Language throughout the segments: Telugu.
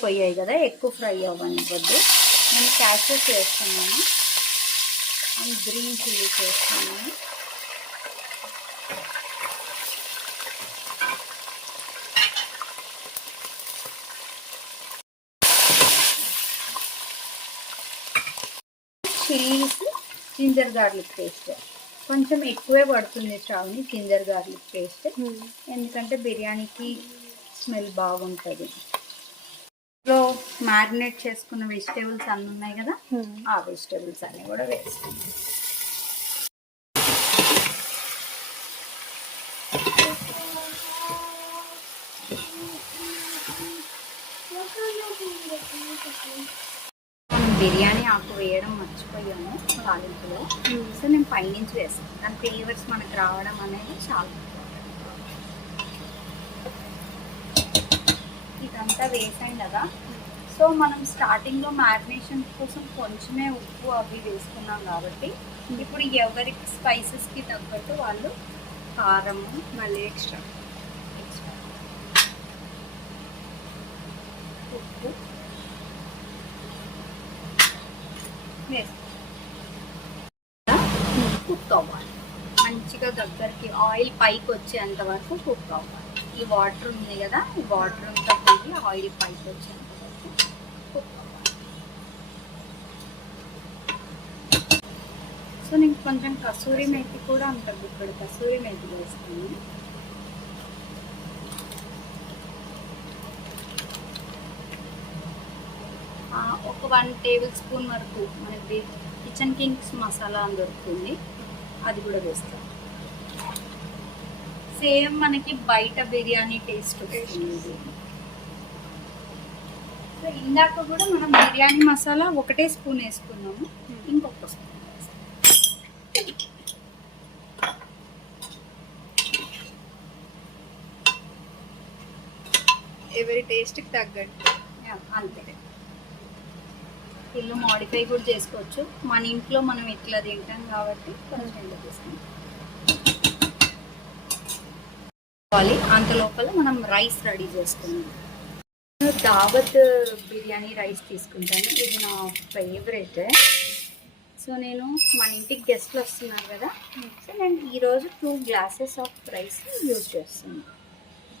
అయిపోయాయి కదా, ఎక్కువ ఫ్రై అవ్వనివ్వద్దు. నేను క్యాషెస్ వేస్తున్నాను అండ్ గ్రీన్ చిల్లీస్ వేస్తున్నాను. చిల్లీస్, జింజర్ గార్లిక్ పేస్ట్ కొంచెం ఎక్కువే పడుతుంది శ్రావణి, జింజర్ గార్లిక్ పేస్ట్, ఎందుకంటే బిర్యానీకి స్మెల్ బాగుంటుంది. లో మ్యారినేట్ చేసుకున్న వెజిటేబుల్స్ అన్నీ ఉన్నాయి కదా, ఆ వెజిటేబుల్స్ అన్నీ కూడా వేసుకుంటాం. బిర్యానీ ఆకు వేయడం మర్చిపోయాము తాలింపులో, సో నేను పైనుంచి వేస్తాను. దాని ఫ్లేవర్స్ మనకు రావడం అనేది చాలా ఇదంతా వేసాం కదా. సో మనం స్టార్టింగ్లో మ్యారినేషన్ కోసం కొంచెమే ఉప్పు అవి వేసుకున్నాం కాబట్టి ఇప్పుడు ఎవరికి స్పైసెస్కి తగ్గట్టు వాళ్ళు కారము మళ్ళీ ఎక్స్ట్రా ఉప్పు కుక్ అవ్వాలి. మంచిగా దగ్గరికి ఆయిల్ పైకి వచ్చేంత వరకు కుక్ అవ్వాలి. ఈ వాటర్ ఉంది కదా, ఈ వాటర్ అంతా పోయి ఆయిల్ పైకి వచ్చేంత వరకు కుక్ అవ్వాలి. సో నేను కొంచెం కసూరి మేతి కూడా అంటారు, ఇక్కడ కసూరి మేతి వేస్తాను. ఒక 1 టేబుల్ స్పూన్ వరకు మనకి కిచెన్ కింగ్స్ మసాలా అని దొరుకుతుంది, అది కూడా వేస్తాం. సేమ్ మనకి బయట బిర్యానీ టేస్ట్ వస్తుంది. సో ఇందాక కూడా మనం బిర్యానీ మసాలా 1 స్పూన్ వేసుకున్నాము, ఇంకొక స్పూన్ వేస్తాం. ఎవరి టేస్ట్కి తగ్గట్టు అంతే. ఇల్లు మోడిఫై కూడా చేసుకోవచ్చు, మన ఇంట్లో మనం ఇట్లా తింటాం కాబట్టి కొంచెం చేస్తాం. అంత లోపల మనం రైస్ రెడీ చేసుకున్నాం. దావత్ బిర్యానీ రైస్ తీసుకుంటాను, ఇది నా ఫేవరెట్. సో నేను మన ఇంటికి గెస్ట్లు వస్తున్నారు కదా, సో నేను ఈరోజు 2 గ్లాసెస్ ఆఫ్ రైస్ యూజ్ చేస్తున్నాను.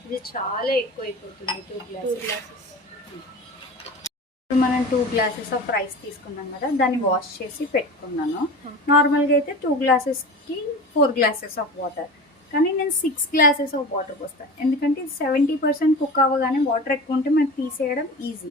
ఇది చాలా ఎక్కువ అయిపోతుంది, 2 గ్లాసెస్. మనం 2 గ్లాసెస్ ఆఫ్ రైస్ తీసుకున్నాం కదా, దాన్ని వాష్ చేసి పెట్టుకున్నాను. నార్మల్గా అయితే 2 గ్లాసెస్కి 4 గ్లాసెస్ ఆఫ్ వాటర్, కానీ నేను 6 గ్లాసెస్ ఆఫ్ వాటర్ పోస్తాను. ఎందుకంటే 70% కుక్ అవ్వగానే వాటర్ ఎక్కువ ఉంటే మనకి తీసేయడం ఈజీ.